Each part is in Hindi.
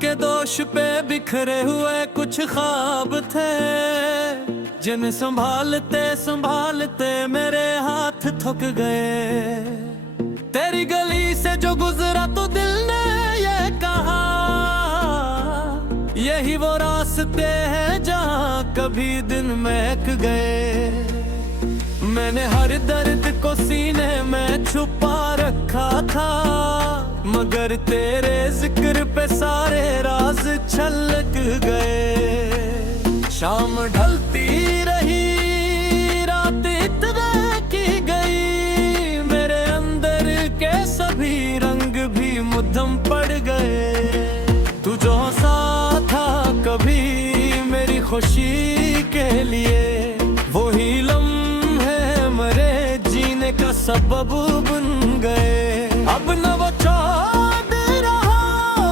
के दोष पे बिखरे हुए कुछ ख्वाब थे, जिन्हें संभालते संभालते मेरे हाथ थक गए। तेरी गली से जो गुजरा तो दिल ने ये कहा, यही वो रास्ते हैं जहाँ कभी दिन महक गए। मैंने हर दर्द को सीने में छुपा रखा था, मगर तेरे जिक्र पे सारे राज छलक गए। शाम ढलती रही, रात इतने की गई, मेरे अंदर के सभी रंग भी मुद्दम पड़ गए। तू जो हंसा था कभी मेरी खुशी के लिए, वही लम्हे मरे जीने का सबब बन गए। अब न वो चाँद रहा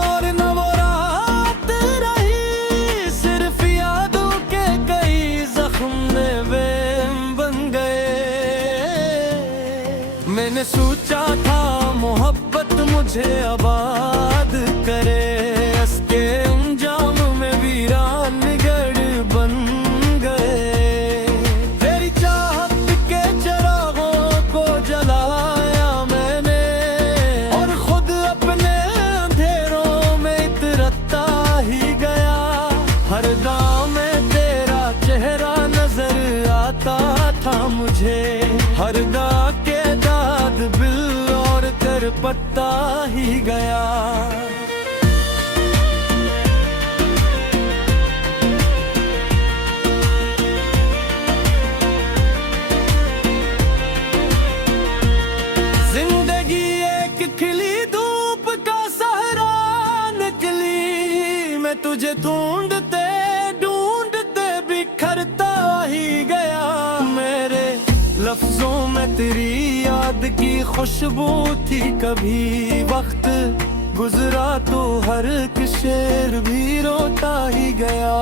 और न वो रात रही, सिर्फ यादों के कई जख्म वे बन गए। मैंने सोचा था मोहब्बत मुझे आबाद करे, इसके अंजाम में वीरान गढ़ बन गए। तेरी चाहत के चिरागों को जलाया मैंने, और खुद अपने अंधेरों में इतरता ही गया। हर गाँव में तेरा चेहरा नजर आता था मुझे, हर गा के दाद बिल और कर पत्ता ही गया। जिंदगी एक खिली धूप का सहरा निकली, मैं तुझे ढूंढते ढूंढते बिखरता ही गया। मेरे लफ्जों में तेरी याद की खुशबू थी, कभी वक्त गुजरा तो हर एक शेर भी रोता ही गया।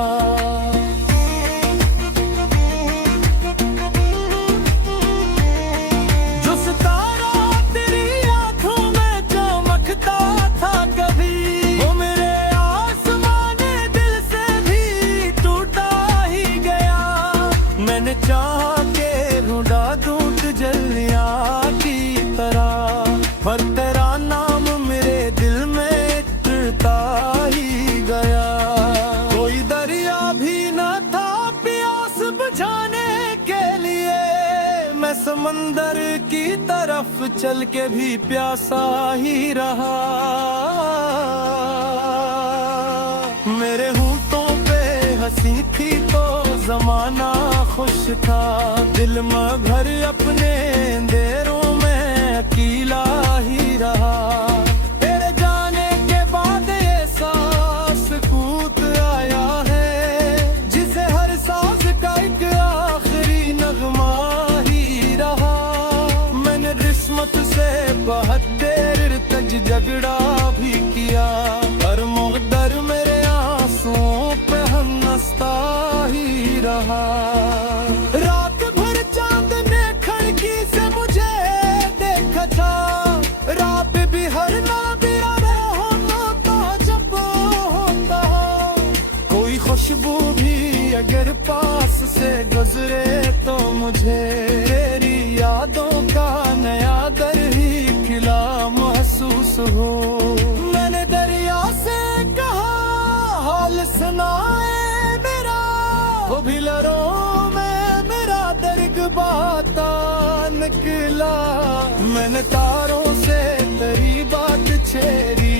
जो सितारा तेरी आंखों में चमकता था कभी, वो मेरे आसमाने दिल से भी टूटा ही गया। मैंने चाहा के ढूंढा दूं जलिया की तरह, पर तेरा नाम मेरे दिल में इतरता ही गया। कोई दरिया भी न था प्यास बुझाने के लिए, मैं समंदर की तरफ चल के भी प्यासा ही रहा। मेरे होंठों पे हंसी थी तो जमाना खुश था, दिल में भर अपने अंधेरों में अकेला ही रहा। तेरे जाने के बाद ये सांस कूद आया है, जिसे हर सांस का एक आखिरी नगमा ही रहा। मैंने किस्मत से बहुत देर तक झगड़ा भी किया, पर मुक़द्दर मेरे आंसुओं पे हम हंसता ही रहा। रात भर चांद ने खिड़की से मुझे देखा था, रात भी हर नाबिरा होता जब होता। कोई खुशबू भी अगर पास से गुजरे तो मुझे तेरी यादों का नया दर ही खिला महसूस हो। मैंने दरिया से कहा हाल सुनाए मेरा, वो भी लहरों में मेरा दर्द बाता निकला। मैंने तारों से तेरी बात छेड़ी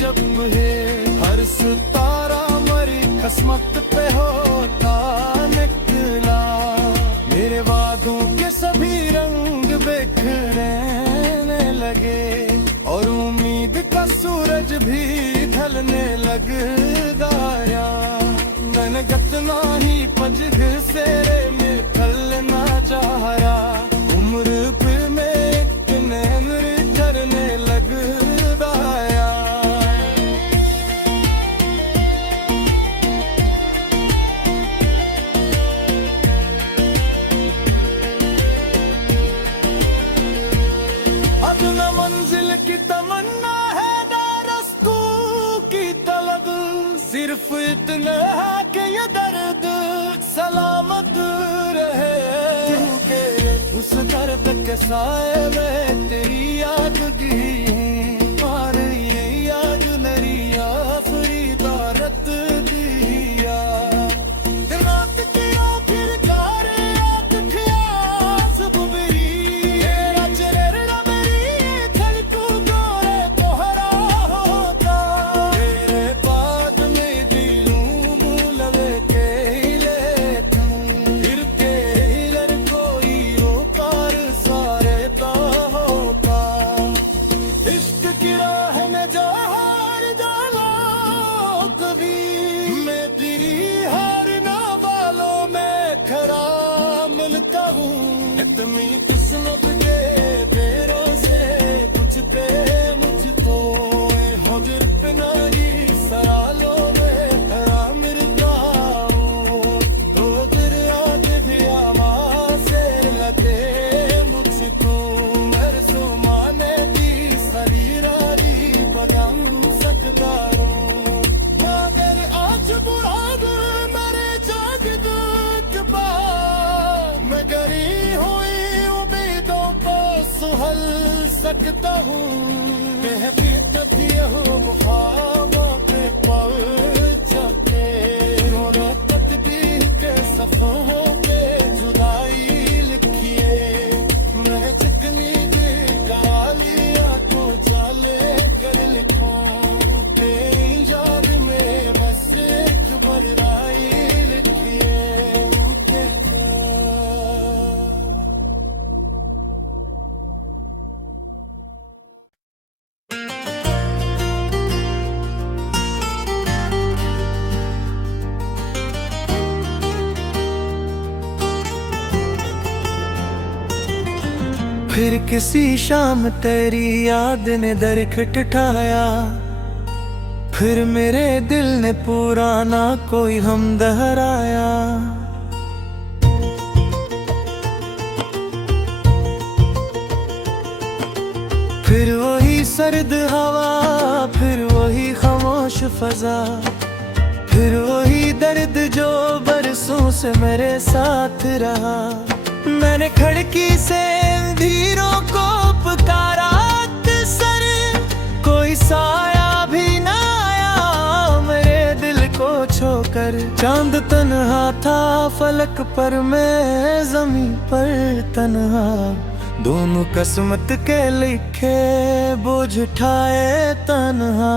जब है, हर सितारा मरी किस्मत पे होता निकला। मेरे वादों के सभी रंग बिखरने लगे, और उम्मीद का सूरज भी ढलने लग गया। मैंने गतना ही पजघ से में फलना चाहा, उम्र पे में इतने ठरने लग गया। अब न मंजिल की तमन्ना है, न रस्तों की तलब, इतने है कि ये दर्द सलामत रहे, क्योंकि उस दर्द के साए में तेरी याद की और ये याद मेरी आफरीदा रत दिया। रात की आखिर कार याद खियास बुबरी रचरेरा मेरी छलकू गोरे तोहरा होता, तेरे बाद में दिलूं बुलवे के लेखूं फिर के हिलर कोई रोकार सारे ता होता। इश्क की राह में जा हार जाला कभी, मैं तेरी हारना वालों में खड़ा मिलता हूँ। इतनी किस्मत के फेरों से कुछ पे मुझको हजर पे नारी सरालों में खड़ा मिलता हूँ। तो दिल याद दिया माँ से लगे मुझको मर सो माने दी शरीरारी बदम सकदारों, मगर आज बुराद मेरे जाग दूत पा, मैं गरी हुई उम्मीदों को सुहल सकता हूँ। बेहद हो ख्वाबों के पल चलते और तकदीर के सफ़ों पे जुदाई लिखिए, मैं चिकनी दिल का लिया तो चाले कर लिखूं, तेरी याद में बस एक बरदाई लिखिए के फिर किसी शाम तेरी याद ने दर खटखटाया, फिर मेरे दिल ने पुराना कोई हम दोहराया। फिर वही सर्द हवा, फिर वही खामोश फजा, फिर वही दर्द जो बरसों से मेरे साथ रहा। मैंने खिड़की से धीरों को पुकारा सर, कोई साया भी ना आया मेरे दिल को छोकर। चांद तन्हा था फलक पर, मैं जमीन पर तन्हा, दोनों किस्मत के लिखे बोझ उठाए तन्हा।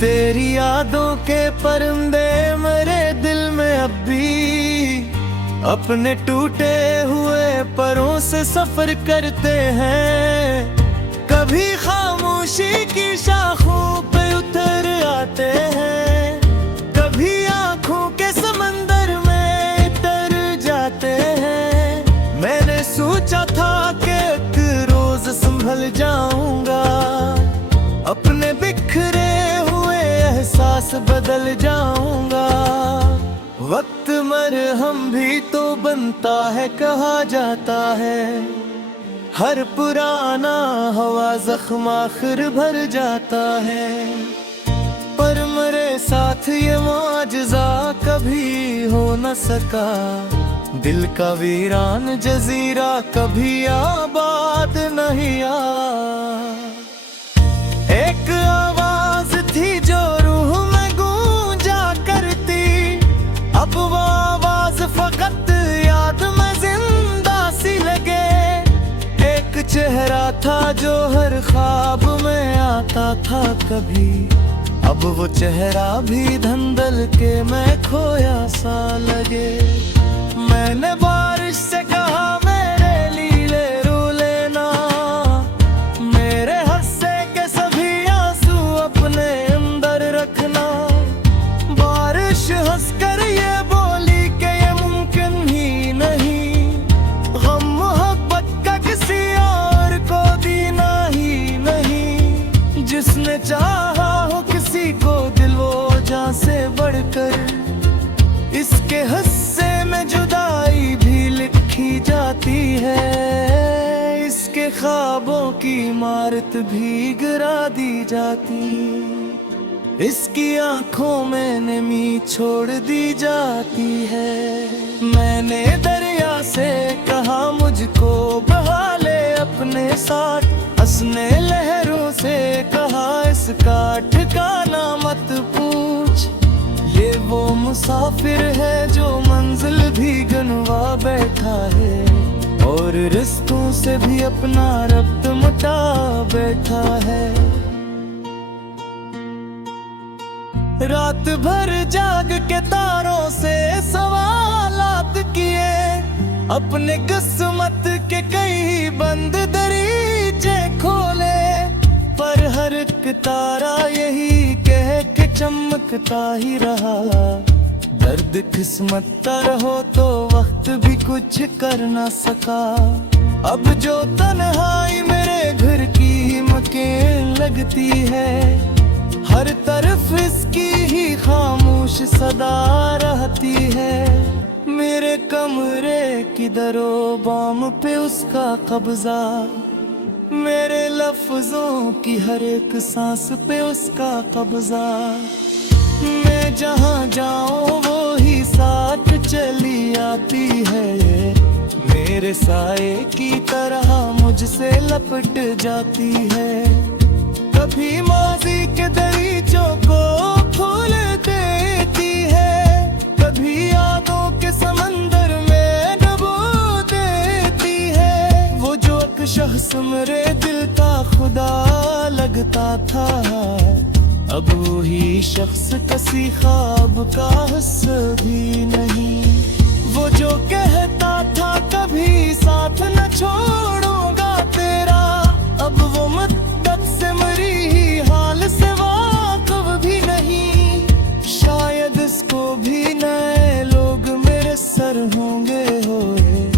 तेरी यादों के परिंदे मेरे दिल में अब भी अपने टूटे हुए परों से सफर करते हैं। कभी खामोशी की शाखों पे उतर आते हैं, कभी आंखों के समंदर में उतर जाते हैं। मैंने सोचा था कि एक रोज संभल जाऊंगा, अपने बिखरे एहसास बदल जाऊंगा। वक्त मरहम भी तो बनता है कहा जाता है, हर पुराना हवा जख्म आखिर भर जाता है। पर मेरे साथ ये मुआजिज़ा कभी हो न सका, दिल का वीरान जजीरा कभी आबाद नहीं आ। एक आवाज थी जो रूह में गूंजा करती, अब वो आवाज फकत याद में जिंदा सी लगे। एक चेहरा था जो हर ख्वाब में आता था कभी, अब वो चेहरा भी धंधल के मैं खोया सा लगे। मैंने बारिश से कहा मेरे लीले रो लेना, मेरे हंसे के सभी आंसू अपने अंदर रखना। बारिश हंस कर ये बोली कि ये मुमकिन ही नहीं, गम मोहब्बत का किसी और को देना ही नहीं। जिसने चाहा हो किसी को दिल वो जान से बढ़कर, इसके हिस्से में की इमारत भी गिरा दी जाती, इसकी आंखों में नमी छोड़ दी जाती है। मैंने दरिया से कहा मुझको बहा ले अपने साथ, हंसने लहरों से कहा इसका ठिकाना मत पूछ। ये वो मुसाफिर है जो मंजिल भी गिनवा बैठा है, और रिश्तों से भी अपना रब्त मिटा बैठा है। रात भर जाग के तारों से सवालात किए, अपने किस्मत के कई बंद दरीचे खोले, पर हर एक तारा यही कह के चमकता ही रहा, दर्द किस्मत का रहो तो वक्त भी कुछ कर ना सका। अब जो तन्हाई मेरे घर की मकेन लगती है, हर तरफ इसकी ही खामोश सदा रहती है। मेरे कमरे की दरो बाम पे उसका कब्जा, मेरे लफ्जों की हर एक सांस पे उसका कब्जा। मैं जहाँ जाऊँ वो ही साथ चली आती है, मेरे साए की तरह मुझसे लपट जाती है। कभी माजी के दरीचों को खोल देती है, कभी यादों के समंदर में डुबो देती है। वो जो एक शख्स मेरे दिल का खुदा लगता था, अब वही शख्स किसी ख्वाब का हिस्सा भी नहीं। वो जो कहता था कभी साथ न छोड़ूंगा तेरा, अब वो मुद्दत से मरी ही हाल से वाकिफ भी नहीं। शायद इसको भी नए लोग मेरे सर होंगे होए,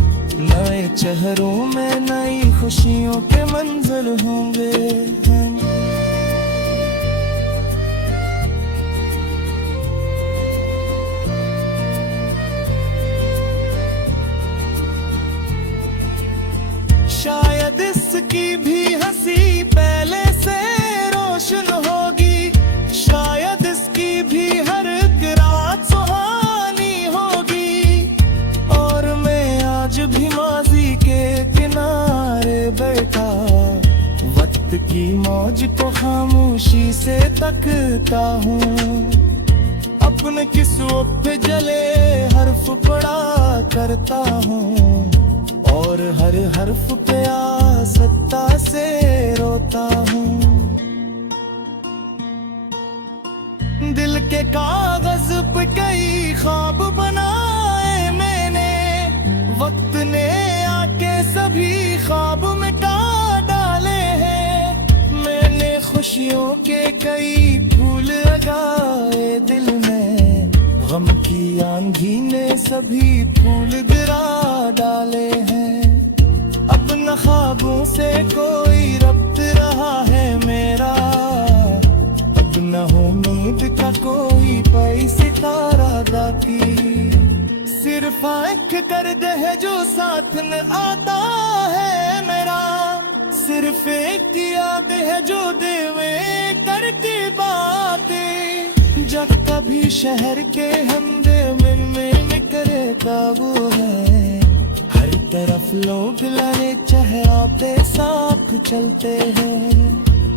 नए चेहरों में नई खुशियों के मंजर होंगे। शायद इसकी भी हंसी पहले से रोशन होगी, शायद इसकी भी हर एक रात सुहानी होगी। और मैं आज भी माजी के किनारे बैठा, वक्त की मौज को खामोशी से तकता हूँ। अपने किस्सों पे जले हर्फ पढ़ा करता हूँ, और हर हर्फ पे आसक्ता से रोता हूँ। दिल के कागज पे कई ख्वाब बनाए मैंने, वक्त ने आके सभी ख्वाब मिटा डाले हैं। मैंने खुशियों के कई फूल लगाए दिल में, गम की आंधी ने सभी फूल गिरा डाले हैं। अब न ख्वाबों से कोई रब्त रहा है मेरा, अब न उम्मीद का कोई पई सितारा दाती। सिर्फ आँख कर दे जो साथ न आता है मेरा, सिर्फ एक याद है जो देवे करके बातें। जब कभी शहर के हमदे में करे काबू है, हर तरफ लोग लड़े चेहराते साथ चलते हैं।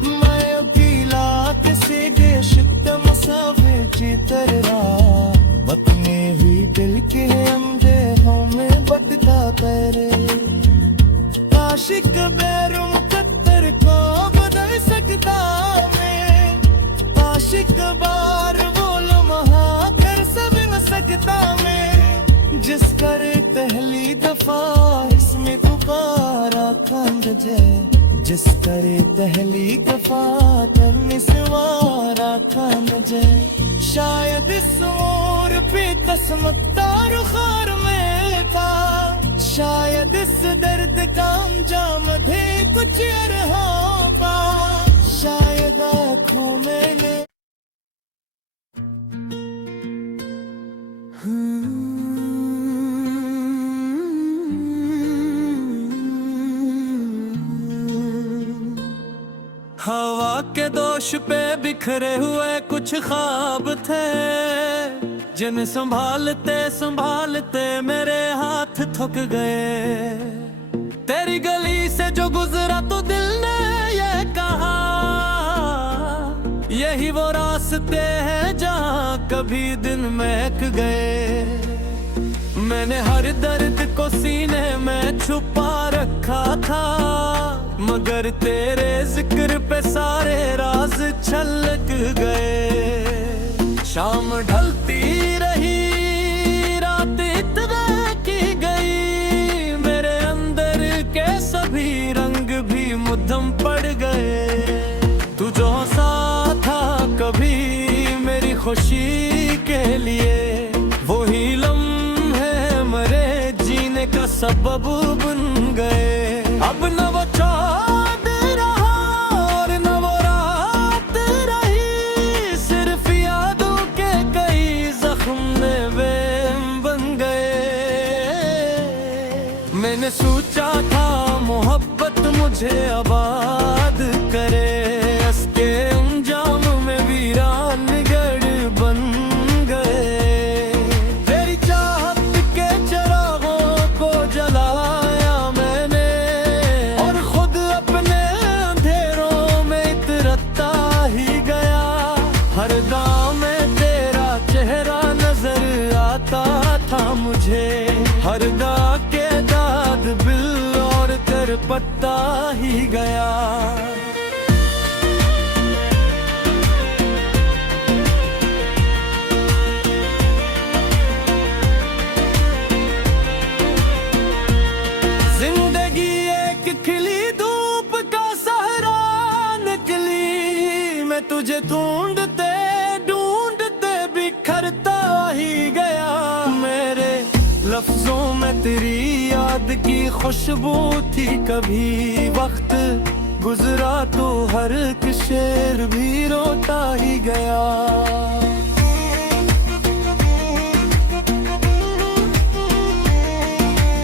मैं अकेला किसी देशत मुसाफिर की तरह, अपने ही दिल के अंधेरों में भटका तेरे। आशिक बैरों मुकद्दर को बदल सकता मैं, आशिक बार बोलो महाकर सब न सकता मैं। जिस करे पहली दफा इसमें दोबारा कंद जाए, जिस करे पहली दफा करने से वारा कंद जाए। शायद इस ओर पे तस्मता रुखार में था, शायद इस दर्द का अंजाम थे कुछ अरहा पा। शायद आँखों में के दोष पे बिखरे हुए कुछ ख्वाब थे, जिन्हें संभालते संभालते मेरे हाथ थक गए। तेरी गली से जो गुजरा तो दिल ने ये कहा, यही वो रास्ते हैं जहाँ कभी दिन महक गए। मैंने हर दर्द को सीने में छुपा रखा था, मगर तेरे जिक्र पे सारे राज छलक गए। शाम ढलती रही, रात इतने की गई, मेरे अंदर के सभी रंग भी मुद्दम पड़ गए। तू जो सा था कभी मेरी खुशी के लिए, वही लम्हे मरे जीने का सबब बन गए। अब न वो चाँद रहा और न वो रात रही, सिर्फ यादों के कई जख्म बन गए। मैंने सोचा था मोहब्बत मुझे आबाद करे, इसके अंजाम में वीरान गढ़ बन गए। तेरी चाहत के चिरागों को जलाया मैंने, और खुद अपने अंधेरों में इतरता ही गया। हर दाम में तेरा चेहरा नजर आता था मुझे, हर दा के दाद बिल और कर पत्ता ही गया। जिंदगी एक खिली धूप का सहरा निकली, मैं तुझे ढूंढते ढूंढते बिखरता ही गया। मेरे लफ्जों में तेरी याद की खुशबू थी, कभी वक्त गुजरा तो हर एक शेर भी रोता ही गया।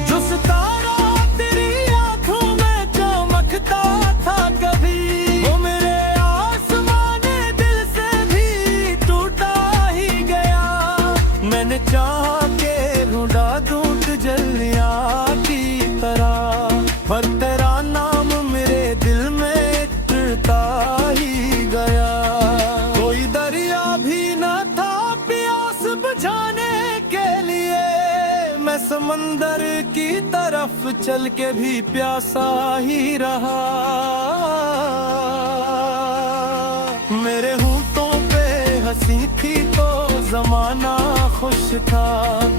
जो सितारा तेरी आंखों में चमकता था कभी, वो मेरे आसमां दिल से भी टूटा ही गया। मैंने चाहा के ढूंढा ढूंढ जलिया की तरह, पर तेरा नाम मेरे दिल में इतरता ही गया। कोई दरिया भी न था प्यास बुझाने के लिए, मैं समंदर की तरफ चल के भी प्यासा ही रहा। मेरे होंठों पे हंसी थी तो जमाना खुश था,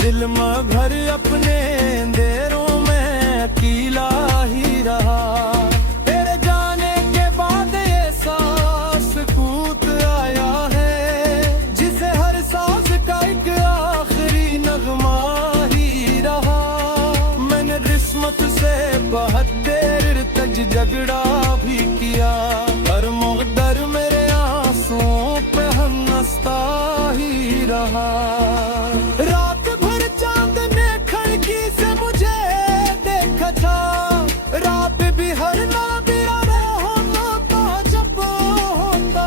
दिल में भर अपने अंधेरों में अकेला ही रहा। तेरे जाने के बाद ये सांस कूद आया है, जिसे हर सांस का एक आखिरी नगमा ही रहा। मैंने किस्मत से बहुत देर तक झगड़ा भी किया, पर मुक़द्दर मेरे आंसुओं पे हंसता ही रहा। रात भर चांद ने खिड़की से मुझे देखा था, रात भी हर नादिरा होता जब होता।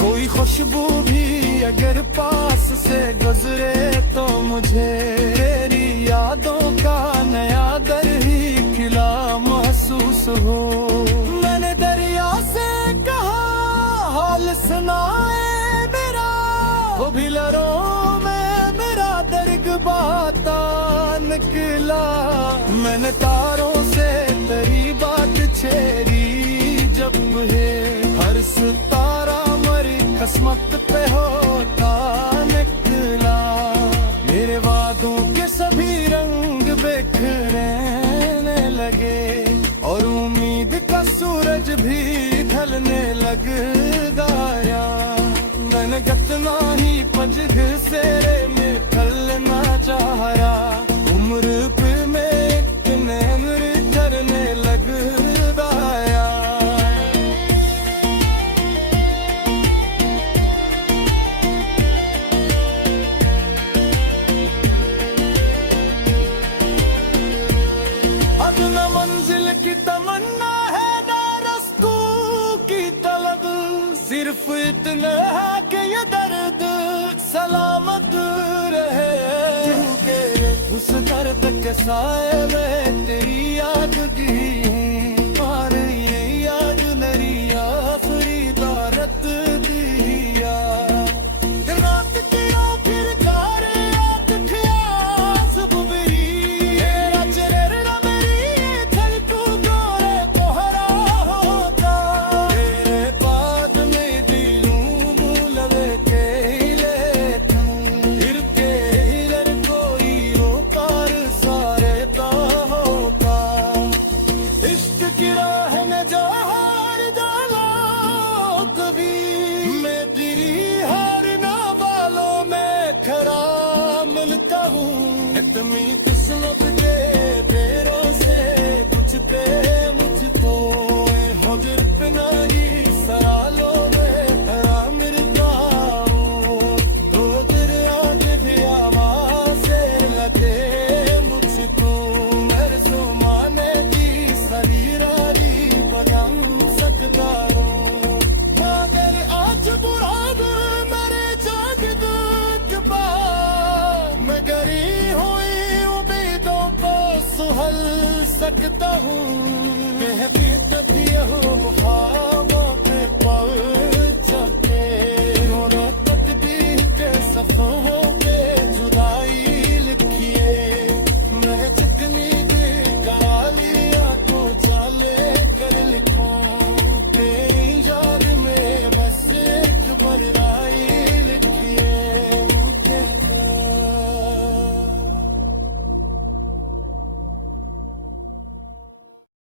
कोई खुशबू भी अगर पास से गुजरे तो मुझे तेरी यादों का नया दर ही खिला महसूस हो। मैंने दरिया से कहा हाल सुनाए मेरा, वो भी लहरों में मेरा दर्द बाता निकला। मैंने तारों से तेरी बात छेड़ी जब है, हर सितारा मरी किस्मत पे होता निकला। मेरे वादों के सभी रंग बिखरने लगे, और उम्मीद का सूरज भी ढलने लग गया। मैंने कितना ही पजग से में ढलना चाहा, उम्र पे में इतने झरने लग गया। अब न मंजिल की तमन्ना है, न रस्तों की तलब, में है कि ये दर्द सलामत रहे के उस दर्द के साए में तेरी याद की और ये याद नरिया फरीदा रत दिया रात की आखिर कार याद खियास बुबरी तेरा चेहरा मेरी थल तू गोरे कोहरा होता तेरे बाद में दिलूं बुलवे के ले फिर के हिलर कोई रोकार सारे का होता इश्क की राह में जा हार डाला कभी मैं तेरी हार ना वालों में खड़ा मिलता हूँ इतनी किस्मत के पैरों से कुछ पे मुझको हजर पे ही सरालों में खड़ा मिलता हूँ तो दिल आज भी आवाज़ से लगे मुझको मेरे सुमाने की सरीरारी बदम सकता हूँ मगर आज बुराद मेरे जाग दूत पा मैं गरी हुई उम्मीदों को सुहल सकता हूँ कहती तभी हो ख्वाबों के पल चलते दोनों तकदीर के सफ़ों पे जुदाई लिखिए मैं जितनी देर गा लिया तो चाले कर लिखूं तेरी याद में मैसेज भर रहा